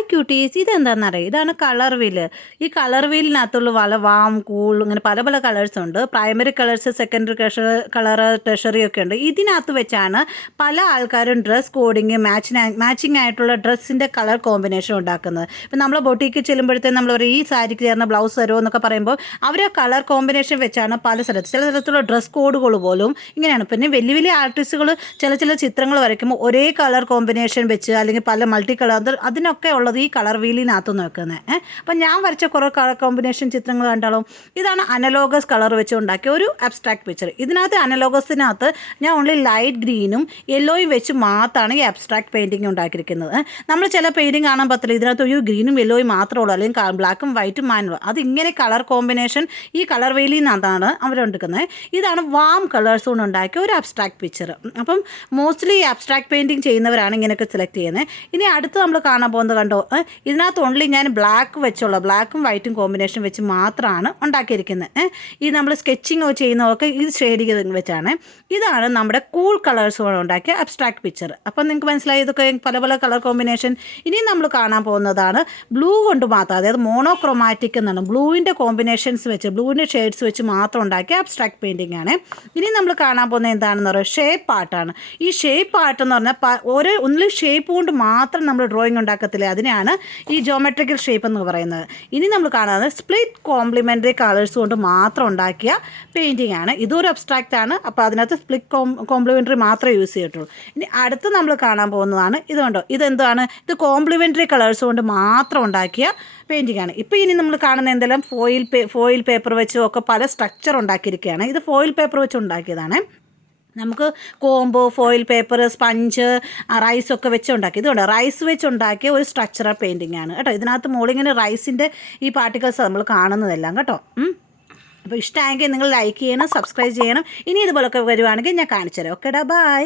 Hi cuties, ഇതെന്താണെന്നറിയാം. ഇതാണ് colour wheel. ഈ കളർ വീലിനകത്തുള്ള വാം, കൂൾ, ഇങ്ങനെ പല പല കളേഴ്സ് ഉണ്ട്. Primary colours, secondary colour, tertiary ഒക്കെ ഉണ്ട്. ഇതിനകത്ത് വെച്ചാണ് പല ആൾക്കാരും ഡ്രസ് കോഡിങ്, മാച്ചിങ് ആയിട്ടുള്ള ഡ്രസ്സിൻ്റെ കളർ കോമ്പിനേഷൻ ഉണ്ടാക്കുന്നത്. ഇപ്പം നമ്മൾ ബൊട്ടീക്ക് ചെല്ലുമ്പോഴത്തേക്കും നമ്മൾ പറയും ഈ സാരിക്ക് ചേർന്ന ബ്ലൗസ് തരുമോ എന്നൊക്കെ പറയുമ്പോൾ അവർ ആ കളർ കോമ്പിനേഷൻ വെച്ചാണ് പല സ്ഥലത്ത് ചില സ്ഥലത്തുള്ള ഡ്രസ് കോഡുകൾ പോലും ഇങ്ങനെയാണ്. പിന്നെ വലിയ വലിയ ആർട്ടിസ്റ്റുകൾ ചില ചിത്രങ്ങൾ വരയ്ക്കുമ്പോൾ ഒരേ കളർ കോമ്പിനേഷൻ വെച്ച് അല്ലെങ്കിൽ പല മൾട്ടി കളർ അതിനൊക്കെ ഉള്ളത് ഈ കളർ വീലിനകത്ത് നോക്കുന്നത്. അപ്പം ഞാൻ വരച്ച കുറേ കളർ കോമ്പിനേഷൻ ചിത്രങ്ങൾ കണ്ടാലോ. ഇതാണ് അനലോഗസ് കളർ വെച്ച് ഉണ്ടാക്കിയ ഒരു അബ്സ്ട്രാക്ട് പിക്ചർ. ഇതിനകത്ത് അനലോഗസിനകത്ത് ഞാൻ ഓൺലി ലൈറ്റ് ഗ്രീനും യെല്ലോയും വെച്ച് മാത്രമാണ് ഈ അബ്സ്ട്രാക്ട് പെയിൻറ്റിങ് ഉണ്ടാക്കിയിരിക്കുന്നത്. നമ്മൾ ചില പെയിൻറ്റിങ് കാണാൻ പറ്റില്ല, ഇതിനകത്ത് ഒരു ഗ്രീനും യെല്ലോയും മാത്രമേ ഉള്ളൂ, അല്ലെങ്കിൽ ബ്ലാക്കും വൈറ്റും മാനുവൽ. അതിങ്ങനെ കളർ കോമ്പിനേഷൻ ഈ കളർ വീലിൽ നിന്നാണ് അവരുണ്ടാക്കുന്നത്. ഇതാണ് വാം കളേഴ്സ് കൊണ്ട് ഉണ്ടാക്കിയ ഒരു അബ്സ്ട്രാക്ട് പിക്ചർ. അപ്പം മോസ്റ്റ്ലി ഈ അബ്സ്ട്രാക്ട് പെയിൻറ്റിങ് ചെയ്യുന്നവരാണ് ഇങ്ങനെയൊക്കെ സെലക്ട് ചെയ്യുന്നത്. ഇനി അടുത്ത് നമ്മൾ കാണാൻ പോകുന്നത് കണ്ടോ, ഇതിനകത്ത് ഓൺലി ഞാൻ ബ്ലാക്കും വൈറ്റും കോമ്പിനേഷൻ വെച്ച് മാത്രമാണ് ഉണ്ടാക്കിയിരിക്കുന്നത്. ഈ നമ്മൾ സ്കെച്ചിങ് ചെയ്യുന്നതൊക്കെ ഇത് ഷെയ്ഡ് ചെയ്ത് വെച്ചാണ്. ഇതാണ് നമ്മുടെ കൂൾ കളേഴ്സ് കൊണ്ട് ഉണ്ടാക്കിയ അബ്സ്ട്രാക്ട് പിക്ചർ. അപ്പം നിങ്ങൾക്ക് മനസ്സിലായി ഇതൊക്കെ പല പല കളർ കോമ്പിനേഷൻ. ഇനി നമ്മൾ കാണാൻ പോകുന്നതാണ് ബ്ലൂ കൊണ്ട് മാത്രം, അതായത് മോണോക്രോമാറ്റിക് എന്നാണ്. ബ്ലൂവിൻ്റെ കോമ്പിനേഷൻസ് വെച്ച്, ബ്ലൂവിൻ്റെ ഷെയ്ഡ്സ് വെച്ച് മാത്രം ഉണ്ടാക്കിയ അബ്സ്ട്രാക്ട് പെയിൻറ്റിംഗ് ആണ്. ഇനി നമ്മൾ കാണാൻ പോകുന്നത് എന്താണെന്ന് പറയുക, ഷേപ്പ് ആർട്ടാണ്. ഈ ഷേപ്പ് ആർട്ട് എന്ന് പറഞ്ഞാൽ ഒന്നിൽ ഷേപ്പ് കൊണ്ട് മാത്രം നമ്മൾ ഡ്രോയിങ് ഉണ്ടാക്കത്തില്ല, അതിനെയാണ് ഈ ജോമെട്രിക്കൽ ഷേപ്പ് എന്ന് പറയുന്നത്. ഇനി നമ്മൾ കാണുന്നത് സ്പ്ലിറ്റ് കോംപ്ലിമെൻ്ററി കളേഴ്സ് കൊണ്ട് മാത്രം ഉണ്ടാക്കിയ പെയിൻറ്റിംഗ് ആണ്. ഇതൊരു അബ്സ്ട്രാക്റ്റ് ആണ്, അപ്പോൾ അതിനകത്ത് സ്പ്ലിറ്റ് കോംപ്ലിമെൻ്ററി മാത്രമേ യൂസ് ചെയ്തിട്ടുള്ളൂ. ഇനി അടുത്ത് നമ്മൾ കാണാൻ പോകുന്നതാണ് ഇതുകൊണ്ടോ, ഇതെന്താണ്, ഇത് കോംപ്ലിമെൻ്ററി കളേഴ്സ് കൊണ്ട് മാത്രം ഉണ്ടാക്കിയ പെയിൻറ്റിംഗ് ആണ്. ഇപ്പോൾ ഇനി നമ്മൾ കാണുന്ന എന്തെല്ലാം ഫോയിൽ പേപ്പർ വെച്ചും ഒക്കെ പല സ്ട്രക്ചർ ഉണ്ടാക്കിയിരിക്കുകയാണ്. ഇത് ഫോയിൽ പേപ്പർ വെച്ച് ഉണ്ടാക്കിയതാണ്. നമുക്ക് കോംബോ, ഫോയിൽ പേപ്പർ, സ്പഞ്ച്, റൈസൊക്കെ വെച്ച് ഉണ്ടാക്കി. ഇതുകൊണ്ട് റൈസ് വെച്ച് ഉണ്ടാക്കിയ ഒരു സ്ട്രക്ചറൽ പെയിൻറ്റിംഗ് ആണ് കേട്ടോ. ഇതിനകത്ത് മോളിങ്ങനെ റൈസിൻ്റെ ഈ പാർട്ടിക്കിൾസ് നമ്മൾ കാണുന്നതെല്ലാം കേട്ടോ. അപ്പോൾ ഇഷ്ടമായെങ്കിൽ നിങ്ങൾ ലൈക്ക് ചെയ്യണം, സബ്സ്ക്രൈബ് ചെയ്യണം. ഇനി ഇതുപോലൊക്കെ വരുവാണെങ്കിൽ ഞാൻ കാണിച്ചു തരാം. ഓക്കെ ഡാ, ബൈ.